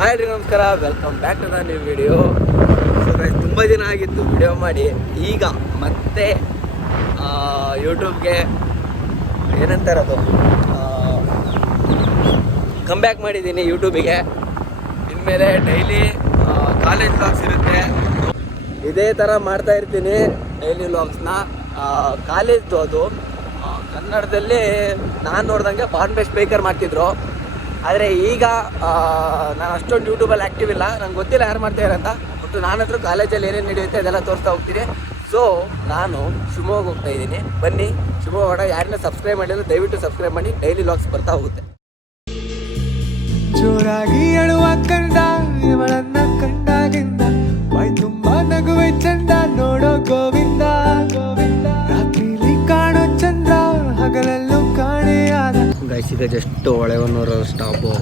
Hi ರೀ, ನಮಸ್ಕಾರ. Welcome back to the new video. So guys, ತುಂಬ ದಿನ ಆಗಿತ್ತು ವಿಡಿಯೋ ಮಾಡಿ. ಈಗ ಮತ್ತೆ ಯೂಟ್ಯೂಬ್ಗೆ ಏನಂತಾರದು ಕಮ್ ಬ್ಯಾಕ್ ಮಾಡಿದ್ದೀನಿ ಯೂಟ್ಯೂಬಿಗೆ. ಇನ್ಮೇಲೆ ಡೈಲಿ ಕಾಲೇಜ್ ವ್ಲಾಗ್ಸ್ ಇರುತ್ತೆ. ಇದೇ ಥರ ಮಾಡ್ತಾ ಇರ್ತೀನಿ ಡೈಲಿ ವ್ಲಾಗ್ಸ್ನ. ಕಾಲೇಜ್ದು ಅದು ಕನ್ನಡದಲ್ಲಿ ನಾನು ನೋಡ್ದಂಗೆ ಬಾರ್ನ್ ಬೆಸ್ಟ್ ಬೇಕರ್ ಮಾಡ್ತಿದ್ರು. ಆದರೆ ಈಗ ನಾನು ಅಷ್ಟೊಂದು ಯೂಟ್ಯೂಬಲ್ಲಿ ಆ್ಯಕ್ಟಿವ್ ಇಲ್ಲ, ನಂಗೆ ಗೊತ್ತಿಲ್ಲ ಯಾರು ಮಾಡ್ತಾಯಿದ್ದಾರೆ ಅಂತ. ಮತ್ತು ನಾನು ಹತ್ರ ಕಾಲೇಜಲ್ಲಿ ಏನೇನು ನಡೆಯುತ್ತೆ ಅದೆಲ್ಲ ತೋರಿಸ್ತಾ ಹೋಗ್ತೀನಿ. ಸೊ ನಾನು ಶಿವಮೊಗ್ಗ ಹೋಗ್ತಾ ಇದ್ದೀನಿ. ಬನ್ನಿ ಶಿವಮೊಗ್ಗ. ಯಾರನ್ನ ಸಬ್ಸ್ಕ್ರೈಬ್ ಮಾಡಿದ್ರೆ ದಯವಿಟ್ಟು ಸಬ್ಸ್ಕ್ರೈಬ್ ಮಾಡಿ. ಡೈಲಿ ವ್ಲಾಗ್ಸ್ ಬರ್ತಾ ಹೋಗುತ್ತೆ. ಜೋರಾಗಿ ಅಳುವ ಕಂಡ ಇವಳನ್ನ ಕಂಡಾಗಿಂದ ಮೈ ತುಂಬಾ ನಗುವೆ ಚಂದ ನೋಡೋ ಗೋವಿಂದ ಗೋವಿಂದ. ರಾತ್ರಿಲಿ ಕಾಣೋ ಚಂದ್ರ ಹಗಲಲ್ಲೂ ಕಾಣೆಯಾದ. ಗೈಸಿಗೆ ಜಸ್ಟ್ ಹೊಳೆಹೊನ್ನೂರು ಸ್ಟಾಪು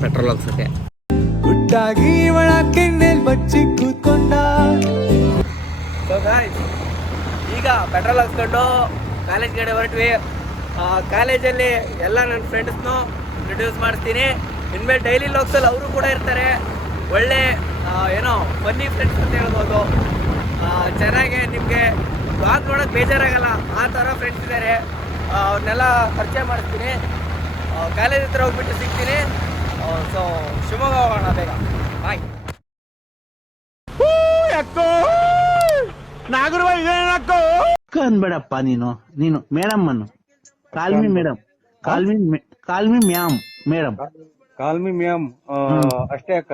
ಪೆಟ್ರೋಲ್ ಹಾಕ್ಸೋಕ್ಕೆ. ಗುಟ್ಟಾಗಿ ಇವಳ ಕೆನ್ನೆಲ್ ಬಚ್ಚಿ ಕೂತ್ಕೊಂಡ. ಸೊ ಗೈಸ್, ಈಗ ಪೆಟ್ರೋಲ್ ಹಾಕ್ಸ್ಕೊಂಡು ಕಾಲೇಜ್ ಕಡೆ ಹೊರಟ್ವಿ. ಕಾಲೇಜಲ್ಲಿ ಎಲ್ಲ ನನ್ನ ಫ್ರೆಂಡ್ಸ್ನು ಇಂಟ್ರೊಡ್ಯೂಸ್ ಮಾಡಿಸ್ತೀನಿ. ಇನ್ಮೇಲೆ ಡೈಲಿ ವ್ಲಾಗ್ಸಲ್ಲಿ ಅವರು ಕೂಡ ಇರ್ತಾರೆ. ಒಳ್ಳೆ ಏನೋ ಫನ್ನಿ ಫ್ರೆಂಡ್ಸ್ ಅಂತ ಹೇಳ್ಬೋದು. ಚೆನ್ನಾಗೆ ನಿಮಗೆ ವ್ಲಾಗ್ ನೋಡೋಕ್ಕೆ ಬೇಜಾರಾಗಲ್ಲ, ಆ ಥರ ಫ್ರೆಂಡ್ಸ್ ಇದ್ದಾರೆ. ಅವ್ರನ್ನೆಲ್ಲ ಪರಿಚಯ ಮಾಡಿಸ್ತೀನಿ. ಕಾಲೇಜ್ ಹತ್ರ ಹೋಗ್ಬಿಟ್ಟು ಸಿಗ್ತೀನಿ. ಸೊ ಶಿವಮೊಗ್ಗ ಹೋಗೋಣ ಬೇಗ. ಬಾಯ್. ಅನ್ಬೇಡಪ್ಪ ನೀನು ಮೇಡಮ್ ಅನ್ನು call me madam call me ma'am madam call me ma'am ಅಷ್ಟೇ ಅಕ್ಕ.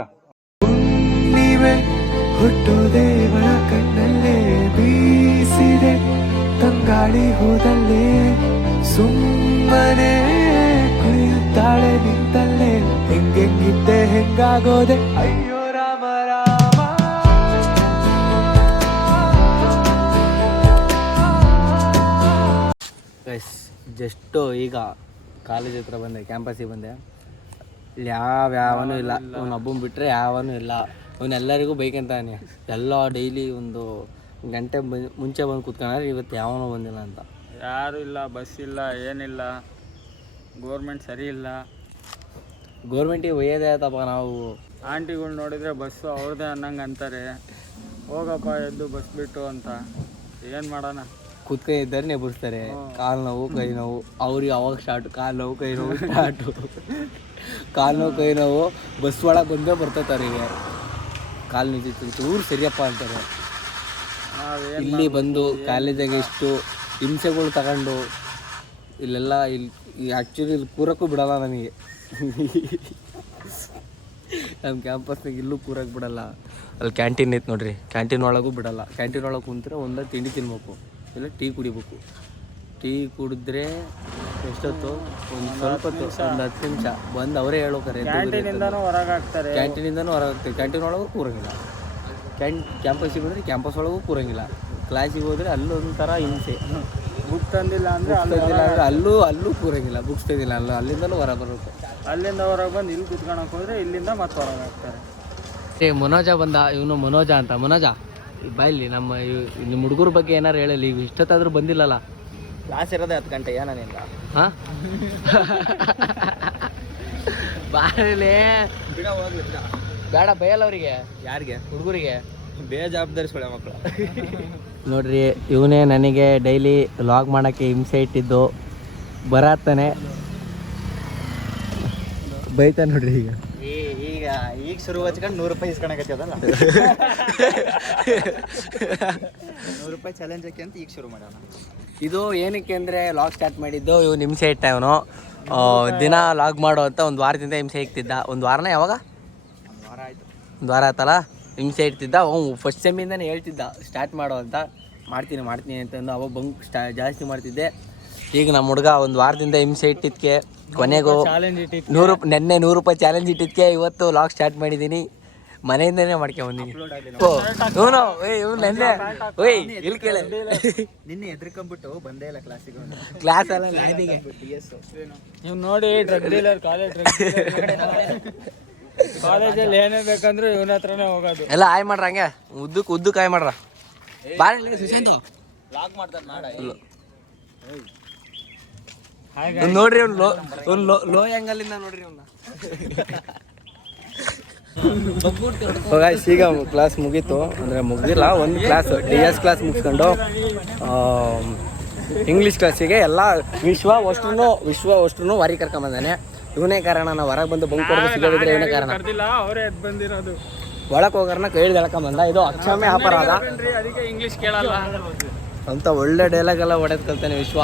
ನೀವೇ ಹುಟ್ಟೋದೇ ಇವಳ ಕಣ್ಣಲ್ಲೇ ಬೀಸಿದೆ ತಂಗಾಳಿ ಹೋದಲ್ಲೇ ಸುಮ್ಮನೆ ಕುಳಿಯುತ್ತಾಳೆ ನಿಂತಲ್ಲೇ. ಹೆಂಗೆಂಗಿದ್ದೆ ಹೆಂಗಾಗೋದೆ ಅಯ್ಯೋ ರಾಮ ರಾಮ. ಗೈಸ್, ಜಸ್ಟು ಈಗ ಕಾಲೇಜ್ ಹತ್ರ ಬಂದೆ, ಕ್ಯಾಂಪಸ್ಸಿಗೆ ಬಂದೆ. ಇಲ್ಲಿ ಯಾವನೂ ಇಲ್ಲ. ಅವ್ನು ಹಬ್ಬನ ಬಿಟ್ಟರೆ ಯಾವನೂ ಇಲ್ಲ. ಅವನ್ನೆಲ್ಲರಿಗೂ ಬೈಕಂತಾನೆ. ಎಲ್ಲ ಡೈಲಿ ಒಂದು ಗಂಟೆ ಮುಂಚೆ ಬಂದು ಕೂತ್ಕೊಂಡ್ರೆ ಇವತ್ತು ಯಾವನೂ ಬಂದಿಲ್ಲ ಅಂತ. ಯಾರು ಇಲ್ಲ, ಬಸ್ ಇಲ್ಲ, ಏನಿಲ್ಲ. ಗೋರ್ಮೆಂಟ್ ಸರಿ ಇಲ್ಲ. ಗೋರ್ಮೆಂಟಿಗೆ ಒಯ್ಯೋದೇ ಆಯ್ತಪ್ಪ ನಾವು. ಆಂಟಿಗಳು ನೋಡಿದರೆ ಬಸ್ಸು ಅವ್ರದ್ದೇ ಅನ್ನಂಗೆ ಅಂತಾರೆ. ಹೋಗಪ್ಪ ಎದ್ದು ಬಸ್ ಬಿಟ್ಟು ಅಂತ. ಏನು ಮಾಡೋಣ? ಕೂತ್ಕೊಂಡಿದ್ದಾರೆ ನೆಬರ್ಸ್ತಾರೆ. ಕಾಲು ನೋವು, ಕೈ ನೋವು. ಅವ್ರಿಗೆ ಅವಾಗ ಸ್ಟಾರ್ಟು. ಕಾಲು ನೋವು, ಕೈ ನೋವು ಸ್ಟಾರ್ಟು. ಕಾಲು ನೋವು, ಕೈ ನೋವು ಬಸ್ ಒಳಗೆ ಬಂದೇ ಬರ್ತೈತಾರೆ. ಈಗ ಕಾಲು ನಿಂತಿತ್ತು ಚೂರು ಸರಿಯಪ್ಪ ಅಂತಾರೆ. ಇಲ್ಲಿ ಬಂದು ಕಾಲೇಜಾಗೆ ಎಷ್ಟು ಹಿಂಸೆಗಳು ತಗೊಂಡು ಇಲ್ಲೆಲ್ಲ ಇಲ್ಲಿ ಆ್ಯಕ್ಚುಲಿ ಇಲ್ಲಿ ಕೂರಕ್ಕೂ ಬಿಡಲ್ಲ ನನಗೆ. ನಮ್ಮ ಕ್ಯಾಂಪಸ್ನಾಗ ಇಲ್ಲೂ ಕೂರಕ್ಕೆ ಬಿಡಲ್ಲ. ಅಲ್ಲಿ ಕ್ಯಾಂಟೀನ್ ಐತೆ ನೋಡ್ರಿ, ಕ್ಯಾಂಟೀನ್ ಒಳಗೂ ಬಿಡಲ್ಲ. ಕ್ಯಾಂಟೀನ್ ಒಳಗೆ ಕುಂತ್ರೆ ಒಂದು ತಿಂಡಿ ತಿನ್ಬೇಕು, ಇಲ್ಲ ಟೀ ಕುಡಿಬೇಕು. ಟೀ ಕುಡಿದ್ರೆ ಎಷ್ಟೊತ್ತು, ಒಂದು ಸ್ವಲ್ಪ ಹೊತ್ತು, ಒಂದು 10 ನಿಮಿಷ ಬಂದು ಅವರೇ ಹೇಳ್ಬೇಕಾರೆ. ಕ್ಯಾಂಟೀನಿಂದನೂ ಹೊರಗೆ ಹಾಕ್ತಾರೆ. ಕ್ಯಾಂಟೀನಿಂದನೂ ಹೊರಗೆ ಹಾಕ್ತಾರೆ. ಕ್ಯಾಂಟೀನ್ ಒಳಗೂ ಕೂರಂಗಿಲ್ಲ. ಕ್ಯಾಂಪಸ್ಸಿಗೆ ಹೋದ್ರೆ ಕ್ಯಾಂಪಸ್ ಒಳಗೂ ಕೂರಂಗಿಲ್ಲ. ಕ್ಲಾಸಿಗೆ ಹೋದರೆ ಅಲ್ಲೊಂಥರ ಹಿಂಸೆ. ಬುಕ್ ತಂದಿಲ್ಲ ಅಂದರೆ ಅಲ್ಲೂ ಕೂರಂಗಿಲ್ಲ. ಬುಕ್ಸ್ ತಂದಿಲ್ಲ ಅಲ್ಲಿಂದಲೂ ಹೊರ ಬರುತ್ತೆ. ಅಲ್ಲಿಂದ ಹೊರಗೆ ಬಂದು ಇಲ್ಲಿ ಕುತ್ಕೊಳಕ್ಕೆ ಹೋದರೆ ಇಲ್ಲಿಂದ ಮತ್ತೆ ಹೊರಗೆ ಹಾಕ್ತಾರೆ. ಮನೋಜ ಬಂದ. ಇವನು ಮನೋಜ ಅಂತ. ಮನೋಜ ಬಾಯಲ್ಲಿ ನಿಮ್ಮ ಹುಡುಗರ ಬಗ್ಗೆ ಏನಾರು ಹೇಳಲಿ. ಈಗ ಇಷ್ಟೊತ್ತಾದರೂ ಬಂದಿಲ್ಲಲ್ಲ. ಕ್ಲಾಸ್ ಇರೋದೇ 10 ಗಂಟೆ. ಏನಿಲ್ಲ. ಹಾಂ, ಬಾರಲೇ ಬೇಡ ಬೈಯಲ್ಲ ಅವರಿಗೆ. ಯಾರಿಗೆ? ಹುಡುಗರಿಗೆ ಬೇಜವಾಬ್ದಾರಿಸ್ಕೊಳ್ಳೋ ಮಕ್ಕಳು. ನೋಡ್ರಿ, ಇವನೇ ನನಗೆ ಡೈಲಿ ವ್ಲಾಗ್ ಮಾಡೋಕ್ಕೆ ಹಿಂಸೆ ಇಟ್ಟಿದ್ದು. ಬರತ್ತಾನೆ ಬೈತಾ ನೋಡ್ರಿ. ಈಗ ಶುರು ಹಚ್ಕೊಂಡು 100 ರೂಪಾಯಿ ಇಸ್ಕೊಳಕತ್ತದಲ್ಲ. 100 ರೂಪಾಯಿ ಚಾಲೆಂಜ್ ಹಾಕಿ ಅಂತ ಈಗ ಶುರು ಮಾಡೋಣ. ಇದು ಏನಕ್ಕೆ ಅಂದರೆ ವ್ಲಾಗ್ ಸ್ಟಾರ್ಟ್ ಮಾಡಿದ್ದು ಇವ್ನು ಹಿಂಸೆ ಇಟ್ಟ. ಇವನು ದಿನ ವ್ಲಾಗ್ ಮಾಡೋ ಅಂತ ಒಂದು ವಾರದಿಂದ ಹಿಂಸೆ ಇಕ್ತಿದ್ದ. ಒಂದು ವಾರನ ಯಾವಾಗ? ಒಂದು ವಾರ ಆಯ್ತಲ್ಲ. ಹಿಂಸೆ ಇಡ್ತಿದ್ದ. ಫಸ್ಟ್ ಸೆಮ್ಮಿಂದನೇ ಹೇಳ್ತಿದ್ದ ಸ್ಟಾರ್ಟ್ ಮಾಡೋ ಅಂತ. ಮಾಡ್ತೀನಿ ಅಂತಂದು ಅವಾಗ ಜಾಸ್ತಿ ಮಾಡ್ತಿದ್ದೆ. ಈಗ ನಮ್ಮ ಹುಡುಗ ಒಂದು ವಾರದಿಂದ ಹಿಂಸೆ ಇಟ್ಟಿದ್ದಕ್ಕೆ ಕೊನೆಗೂ ನೆನ್ನೆ 100 ರೂಪಾಯಿ ಚಾಲೆಂಜ್ ಇಟ್ಟಿದ್ದಕ್ಕೆ ಇವತ್ತು ವ್ಲಾಗ್ ಸ್ಟಾರ್ಟ್ ಮಾಡಿದ್ದೀನಿ. ಮನೆಯಿಂದನೇ ಮಾಡ್ಕೊಂಬಂದಿನಿ. ನೆನ್ನೆ ಇಲ್ಲಿ ಕೇಳಿ ನಿನ್ನೆ ಎದ್ರಕೊಂಡ್ಬಿಟ್ಟು ಬಂದೇ ಇಲ್ಲ ಕ್ಲಾಸಿಗೆ. ಕ್ಲಾಸ್ ಅಲ್ಲ ನೀವು ನೋಡಿ, ಡ್ರಗ್ ಡೀಲರ್ ಕಾಲೇಜಲ್ಲಿ ಏನೇ ಬೇಕಂದ್ರೆ ಇವನ ಹತ್ರನೇ ಹೋಗೋದು. ಎಲ್ಲ ಆಯ್ ಮಾಡ್ರ, ಹಂಗೆ ಉದ್ದಕ್ಕೆ ಆಯ್ ಮಾಡ್ರ. ಬಾರ ಸುಶಾಂತ್ ನೋಡ್ರಿ. ಅವ್ನು ಲೋ ಆ್ಯಂಗಲಿಂದ ನೋಡ್ರಿ. ಅವ್ನ ಗೈಸ್ ಈಗ ಕ್ಲಾಸ್ ಮುಗೀತು, ಅಂದರೆ ಮುಗ್ದಿಲ್ಲ, ಒಂದು ಕ್ಲಾಸ್ DS ಕ್ಲಾಸ್ ಮುಗಿಸ್ಕೊಂಡು ಇಂಗ್ಲೀಷ್ ಕ್ಲಾಸಿಗೆ ಎಲ್ಲ ವಿಶ್ವ ಅಷ್ಟ್ರೂ ವಾರಿ ಕರ್ಕೊಂಬಂದಾನೆ. ಇವನೇ ಕಾರಣ, ನಾವು ಹೊರಗೆ ಬಂದು ಬಂಕ್ ಕೊಡೋದು ಸಿಗೋದಿದ್ರೆ ಇವನೇ ಕಾರಣ. ಅವರೇ ಎದ್ದು ಬಂದಿರೋದು. ಒಳಗೆ ಹೋಗೋರ್ನ ಕೈ ಹಿಡ್ದು ಎಳ್ಕೊಂಬಂದ. ಇದು ಅಕ್ಷಮ್ಯ ಅಪರಾಧ. ಅದಕ್ಕೆ ಇಂಗ್ಲೀಷ್ ಕೇಳಲ್ಲ ಅಂತ ಒಳ್ಳೆ ಡೈಲಾಗ್ ಎಲ್ಲ ಹೊಡೆದು ಕಲ್ತಾನೆ ವಿಶ್ವ.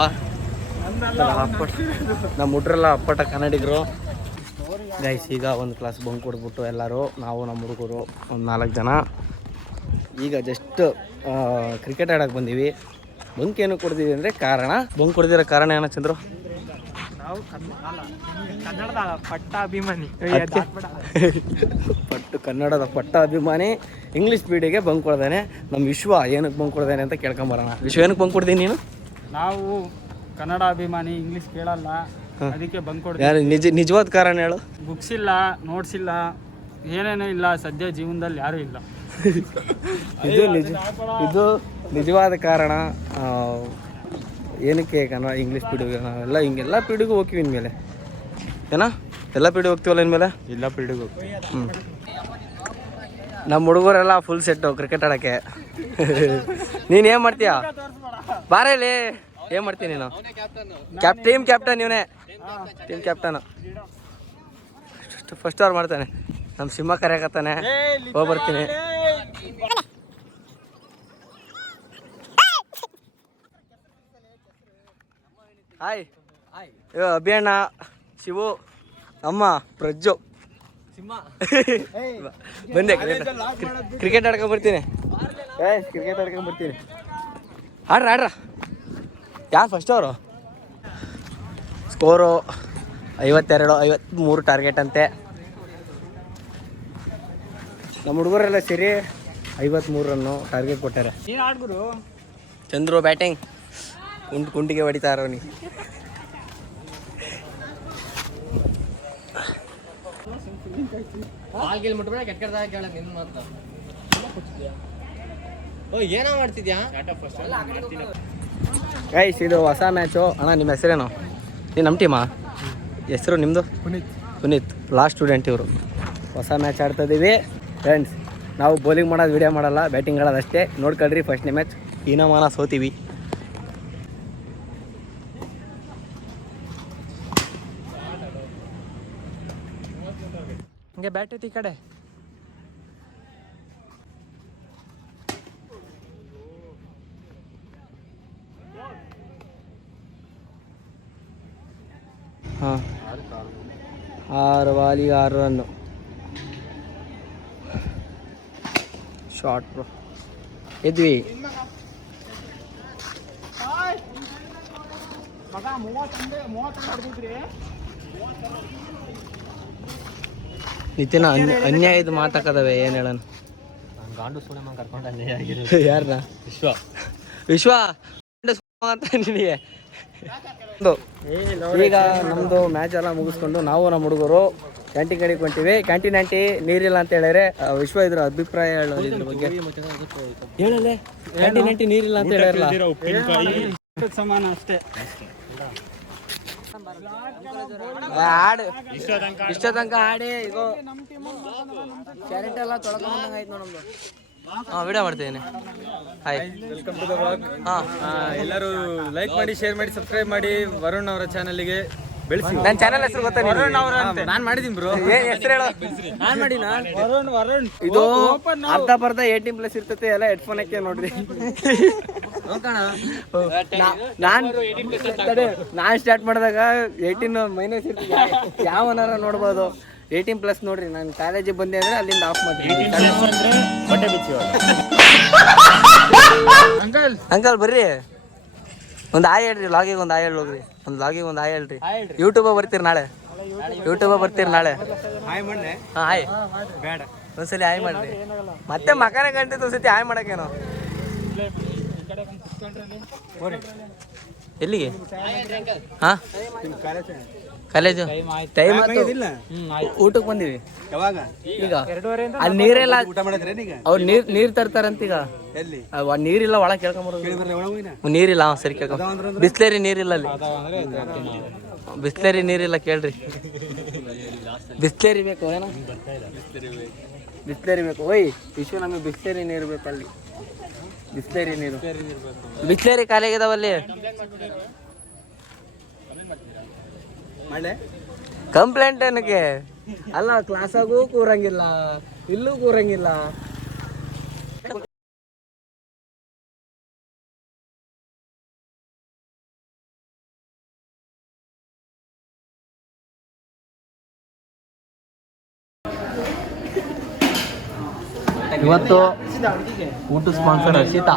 ನಮ್ಮ ಹುಡ್ರೆಲ್ಲ ಅಪ್ಪಟ ಕನ್ನಡಿಗರು. ಗೈಸ್ ಈಗ ಒಂದು ಕ್ಲಾಸ್ ಬಂಕ್ ಕೊಡ್ಬಿಟ್ಟು ಎಲ್ಲರೂ, ನಾವು ನಮ್ಮ ಹುಡುಗರು ಒಂದು 4 ಜನ ಈಗ ಜಸ್ಟ್ ಕ್ರಿಕೆಟ್ ಆಡೋಕ್ಕೆ ಬಂದೀವಿ. ಬಂಕ್ ಏನು ಕೊಡ್ತೀವಿ ಅಂದರೆ ಬಂಕ್ ಕೊಡ್ದಿರೋ ಕಾರಣ ಏನೋ ಚಂದ್ರು? ನಾವು ಕನ್ನಡದ ಪಟ್ಟಾಭಿಮಾನಿ. ಕನ್ನಡದ ಪಟ್ಟಾಭಿಮಾನಿ ಇಂಗ್ಲೀಷ್ ಪೀಡಿಗೆ ಬಂಕ್ ಕೊಡ್ದಾನೆ. ನಮ್ಮ ವಿಶ್ವ ಏನಕ್ಕೆ ಬಂಕ್ ಕೊಡ್ದಾನೆ ಅಂತ ಕೇಳ್ಕೊಂಬರೋಣ. ವಿಶ್ವ ಏನಕ್ಕೆ ಬಂಕ್ ಕೊಡ್ತೀನಿ ನೀನು? ನಾವು ಕನ್ನಡ ಅಭಿಮಾನಿ, ಇಂಗ್ಲೀಷ್ ಕೇಳಲ್ಲ, ಅದಕ್ಕೆ ಬಂಕ್ ಕೊಡ್ತೀವಿ. ಯಾರು ನಿಜವಾದ ಕಾರಣ ಹೇಳು. ಬುಕ್ಸ್ ಇಲ್ಲ, ನೋಟ್ಸ್ ಇಲ್ಲ, ಏನೇನೂ ಇಲ್ಲ, ಸದ್ಯ ಜೀವನದಲ್ಲಿ ಯಾರೂ ಇಲ್ಲ. ಇದು ನಿಜವಾದ ಕಾರಣ. ಏನಕ್ಕೆ ಕನ್ನಡ ಇಂಗ್ಲೀಷ್ ಪೀಡಿಗೆ ನಾವೆಲ್ಲ ಹಿಂಗೆಲ್ಲ ಪೀಡಿಗೂ ಹೋಗ್ತೀವಿ ಇನ್ಮೇಲೆ. ಏನೋ ಎಲ್ಲ ಪೀಡಿಗೆ ಹೋಗ್ತೀವಲ್ಲ ಇನ್ಮೇಲೆ? ಇಲ್ಲ ಪೀಳಿಗೆ ಹೋಗ್ತೀವಿ. ನಮ್ಮ ಹುಡುಗರೆಲ್ಲ ಫುಲ್ ಸೆಟ್ಟು ಕ್ರಿಕೆಟ್ ಆಡೋಕ್ಕೆ. ನೀನು ಏನು ಮಾಡ್ತೀಯ? ಬಾರೇಲಿ, ಏನು ಮಾಡ್ತೀನಿ ನೀನು? ಟೀಮ್ ಕ್ಯಾಪ್ಟನ್ ಇವನೇ, ಟೀಮ್ ಕ್ಯಾಪ್ಟನ್. ಫಸ್ಟ್ ಓವರ್ ಮಾಡ್ತಾನೆ. ನಮ್ಮ ಸಿಂಹ ಕರೆಯಕತ್ತಾನೆ, ಹೋಗಿ ಬರ್ತೀನಿ. ಹಾಯ್ ಅಭಿಯಣ್ಣ, ಶಿವು, ಅಮ್ಮ ಪ್ರಜ್ಜು ಬಂದೆ. ಕ್ರಿಕೆಟ್ ಆಡ್ಕೊಂಡ್ ಬರ್ತೀನಿ. ಕ್ರಿಕೆಟ್ ಆಡ್ಕೊಂಡ್ ಬರ್ತೀನಿ. ಆಡ್ರ ಯಾರು ಫಸ್ಟ್ ಅವರು? ಸ್ಕೋರು 52-53 ಟಾರ್ಗೆಟ್ ಅಂತೆ. ನಮ್ಮ ಹುಡುಗರೆಲ್ಲ ಸೇರಿ 53 ರನ್ನು ಟಾರ್ಗೆಟ್ ಕೊಟ್ಟಾರೆ. ಚಂದ್ರು ಬ್ಯಾಟಿಂಗ್ ಕುಂಟಿಗೆ ಹೊಡಿತಾ ಇರೋನಿ. ಏನೋ ಮಾಡ್ತಿದ್ಯಾ ಗೈಸ್? ಇದು ಹೊಸ ಮ್ಯಾಚು. ಅಣ್ಣ ನಿಮ್ಮ ಹೆಸರೇನು? ನೀನು ನಮ್ಮ ಟೀಮಾ? ಹೆಸರು ನಿಮ್ಮದು? ಪುನೀತ್, ಲಾಸ್ಟ್ ಸ್ಟೂಡೆಂಟ್ ಇವರು. ಹೊಸ ಮ್ಯಾಚ್ ಆಡ್ತಾಯಿದ್ದೀವಿ ಫ್ರೆಂಡ್ಸ್. ನಾವು ಬೌಲಿಂಗ್ ಮಾಡೋದು ವಿಡಿಯೋ ಮಾಡಲ್ಲ, ಬ್ಯಾಟಿಂಗ್ ಆಡೋದು ಅಷ್ಟೇ. ನೋಡ್ಕೊಳ್ರಿ ಫಸ್ಟ್ನೇ ಮ್ಯಾಚ್ ಹೀನಮಾನ ಸೋತೀವಿ. ಹಂಗೆ ಬ್ಯಾಟ್ ಐತಿ ಈ ಕಡೆ. ಹಾಂ 6 ಬಾಲಿಗೆ 6 ರನ್ನು. Short bro. ಎದ್ವಿ. ನಿತಿನ ಅನ್ಯಾಯದ ಮಾತಾಕದವೆ ಏನು ಹೇಳೋಣ? ಯಾರನ್ನ? ವಿಶ್ವ ಅಂತ ನಿನಗೆ. ಈಗ ನಮ್ಮದು ಮ್ಯಾಚ್ ಎಲ್ಲ ಮುಗಿಸ್ಕೊಂಡು ನಾವು ನಮ್ಮ ಹುಡುಗರು ಕ್ಯಾಂಟೀನ್ ಕಡೆಗೆ ಹೊಂಟಿವಿ. ಕ್ಯಾಂಟೀನ್ ಆಂಟಿ ನೀರಿಲ್ಲ ಅಂತ ಹೇಳಿದ್ರೆ ವಿಶ್ವ ಇದ್ರ ಅಭಿಪ್ರಾಯ ಹೇಳೋದು ಇದ್ರ ಬಗ್ಗೆ ಹೇಳಲೆ. ಕ್ಯಾಂಟೀನ್ ಆಂಟಿ ನೀರಿಲ್ಲ ಅಂತ ಹೇಳಿರಲ್ಲ, ಸಮಾನ ಅಷ್ಟೇ. ಹಾಡು ಇಷ್ಟ ತನಕ ಹಾಡಿ ಈಗ ಕ್ಯಾರೆಟ್ ಎಲ್ಲ ತೊಳ್ಕೊಂಡಂಗಾಯ್ತು ನಮ್ಮದು. ಹಾಂ ವಿಡಿಯೋ ಮಾಡ್ತಿದ್ದೀನಿ. Hi, welcome to the vlog. ಎಲ್ಲರೂ ಲೈಕ್ ಮಾಡಿ, ಶೇರ್ ಮಾಡಿ, ಸಬ್ಸ್ಕ್ರೈಬ್ ಮಾಡಿ ವರುಣ್ ಅವರ ಚಾನಲ್ಗೆ ಬೆಳೆಸಿ. ನನ್ನ ಚಾನಲ್ ಹೆಸರು ಗೊತ್ತಾ? ನಾನು ಮಾಡಿದ್ದೀನಿ ಬ್ರೋ. ಹೆಸರು ಹೇಳು. ನಾನು ಮಾಡಿನ ವರುಣ್ ಇದು ಅರ್ಧ ಬರ್ಧ 18+ ಇರ್ತೈತೆ. ಎಲ್ಲ ಹೆಡ್ಫೋನ್ ಹಾಕಿ ನೋಡ್ರಿ. ನಾನು ಸ್ಟಾರ್ಟ್ ಮಾಡಿದಾಗ 18- ಇರ್ತದೆ. ಯಾವನಾರ ನೋಡ್ಬೋದು. 18+ ನೋಡ್ರಿ. ನಾನು ಕಾಲೇಜಿಗೆ ಬಂದೆ ಅಂದ್ರೆ ಅಲ್ಲಿಂದ ಆಫ್ ಮಾಡ್ತೀನಿ. ಅಂಕಲ್ ಬರ್ರಿ, ಒಂದು ಆಯ್ ಹೇಳ್ರಿ. ಲಾಗಿಗೆ ಒಂದು ಆಯ್ ಹೇಳಿ ಹೋಗ್ರಿ. ಒಂದು ಲಾಗಿಗೆ ಒಂದು ಆಯ್ ಹೇಳ್ರಿ. ಯೂಟ್ಯೂಬ್ ಬರ್ತೀರಿ ನಾಳೆ? ಹಾಂ ಆಯ್ ಬೇಡ, ಒಂದ್ಸಲಿ ಆಯ್ ಮಾಡ್ರಿ. ಮತ್ತೆ ಮಕನೇ ಗಂಟೆ ಒಂದ್ಸತಿ ಆಯ್ ಮಾಡಕ್ಕೇನೋ. ಎಲ್ಲಿಗೆ? ಹಾಂ ಕಾಲೇಜು ಟೈಮ್ ಆಯ್ತು, ಊಟಕ್ಕೆ ಬಂದಿವಿ. ಯಾವಾಗ? ಈಗ ಅಲ್ಲಿ ನೀರೆಲ್ಲ ಊಟ ಮಾಡಿದ್ರೆ ಈಗ ಅವ್ರು ನೀರ್ ತರ್ತಾರಂತ. ಈಗ ಎಲ್ಲಿ ನೀರಿಲ್ಲ, ಒಳಗೆ ಕೇಳ್ಕೊಂಬರೋದು. ನೀರಿಲ್ಲ, ಸರಿ ಕೇಳ್ಕೊಂಡ್. ಬಿಸ್ಲೇರಿ ನೀರಿಲ್ಲ ಅಲ್ಲಿ, ಬಿಸ್ಲೇರಿ ನೀರಿಲ್ಲ ಕೇಳ್ರಿ. ಬಿಸ್ಲೇರಿ ಬೇಕು ಏನೋ, ಬಿಸ್ಲೇರಿ ಬೇಕು. ಓಯ್ ವಿಶ್ವ, ನಮಗೆ ಬಿಸ್ಲೇರಿ ನೀರು ಬೇಕು ಅಲ್ಲಿ. ಬಿಸ್ಲೇರಿ ನೀರು, ಬಿಸ್ಲೇರಿ ಖಾಲಿ ಆಗಿದಾವಲ್ಲಿ. ಕಂಪ್ಲೇಂಟ್ ಏನಕ್ಕೆ? ಅಲ್ಲ, ಕ್ಲಾಸಾಗೂ ಕೂರಂಗಿಲ್ಲ, ಇಲ್ಲೂ ಕೂರಂಗಿಲ್ಲ. ಇವತ್ತು ಊಟ ಸ್ಪಾನ್ಸರ್ ಹರ್ಷಿತಾ.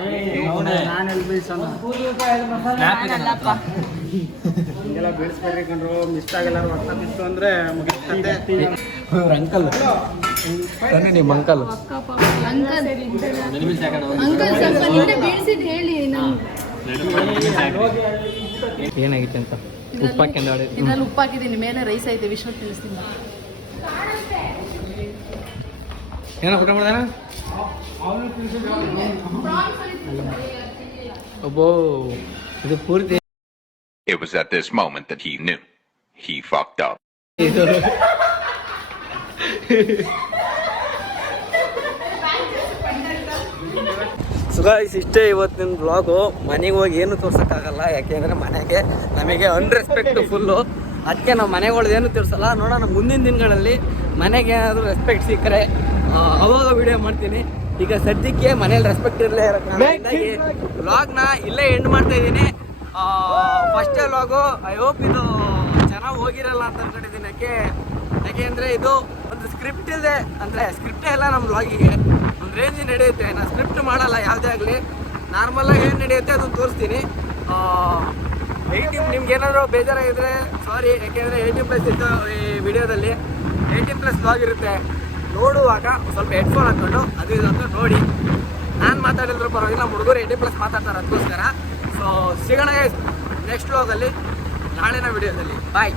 ಹಿಂಗೆಲ್ಲ ಬೀಳ್ಸ್ಬೇಡ್ರಿ ಕಣ್ರು, ಮಿಸ್ ಆಗಲ್ಲಾರು ಹೊಸ ಬಿತ್ತು ಅಂದ್ರೆ ಅಂಕಲ್ ನಿಮ್ಮ ಅಂಕಲ್ ಏನಾಗಿತ್ತು ಅಂತ ಇದ್ರಲ್ಲಿ ಉಪ್ಪು ಹಾಕಿದ್ದೀನಿ, ಮೇಲೆ ರೈಸ್ ಐತೆ. ವಿಶ್ವ ತಿಳಿಸ್ತೀನಿ. ಏನೋ ಊಟ ಮಾಡ್ದಾನ ಒಬ್ಬೋ. ಇದು ಪೂರ್ತಿ It was at this moment that he knew. He fucked up. ಇದು ಸುಗಾಯ್ಸ್, ಇಷ್ಟೇ ಇವತ್ತಿನ ಬ್ಲಾಗು. ಮನೆಗೆ ಹೋಗಿ ಏನು ತೋರ್ಸೋಕ್ಕಾಗಲ್ಲ, ಯಾಕೆಂದರೆ ಮನೆಗೆ ನಮಗೆ ಅನ್ರೆಸ್ಪೆಕ್ಟ್ ಫುಲ್ಲು. ಅದಕ್ಕೆ ನಾವು ಮನೆಗಳ್ದು ಏನು ತೋರಿಸಲ್ಲ. ನೋಡೋಣ ಮುಂದಿನ ದಿನಗಳಲ್ಲಿ ಮನೆಗೆ ಏನಾದರೂ ರೆಸ್ಪೆಕ್ಟ್ ಸಿಕ್ಕರೆ ಅವಾಗ ವಿಡಿಯೋ ಮಾಡ್ತೀನಿ. ಈಗ ಸದ್ಯಕ್ಕೆ ಮನೇಲಿ ರೆಸ್ಪೆಕ್ಟ್ ಇರಲೇ ಇರೋ ಕಾರಣದಿಂದಾಗಿ ವ್ಲಾಗ್ನ ಇಲ್ಲೇ ಎಂಡ್ ಮಾಡ್ತಾ ಇದ್ದೀನಿ. ಫಸ್ಟೇ ವ್ಲಾಗು. ಐ ಹೋಪ್ ಇದು ಚೆನ್ನಾಗಿ ಹೋಗಿರಲ್ಲ ಅಂತ ಅನ್ಕೊಂಡಿದ್ದೀನಿ. ಯಾಕೆಂದರೆ ಇದು ಒಂದು ಸ್ಕ್ರಿಪ್ಟ್ ಇದೆ, ಅಂದರೆ ಸ್ಕ್ರಿಪ್ಟೇ ಇಲ್ಲ ನಮ್ಮ ವ್ಲಾಗಿಗೆ. ಒಂದು ರೇಂಜ್ ನಡೆಯುತ್ತೆ. ನಾನು ಸ್ಕ್ರಿಪ್ಟ್ ಮಾಡಲ್ಲ ಯಾವುದೇ ಆಗಲಿ, ನಾರ್ಮಲಾಗಿ ಏನು ನಡೆಯುತ್ತೆ ಅದನ್ನು ತೋರಿಸ್ತೀನಿ. ನಿಮ್ಗೆ ಏನಾದರೂ ಬೇಜಾರಾಗಿದ್ದರೆ ಸಾರಿ, ಯಾಕೆಂದರೆ 18+ ಇತ್ತು ಈ ವಿಡಿಯೋದಲ್ಲಿ. 18+ ವ್ಲಾಗ್ ಇರುತ್ತೆ. ನೋಡುವಾಗ ಸ್ವಲ್ಪ ಹೆಡ್ಫೋನ್ ಹಾಕ್ಕೊಂಡು ಅದು ಇದು ಅಂತ ನೋಡಿ. ನಾನು ಮಾತಾಡಿದ್ರು ಪರವಾಗಿಲ್ಲ, ಹುಡುಗರು 18+ ಮಾತಾಡ್ತಾರೆ, ಅದಕ್ಕೋಸ್ಕರ. ಸೊ ಸಿಗೋಣ ನೆಕ್ಸ್ಟ್ ವ್ಲಾಗಲ್ಲಿ, ನಾಳಿನ ವಿಡಿಯೋದಲ್ಲಿ. ಬಾಯ್.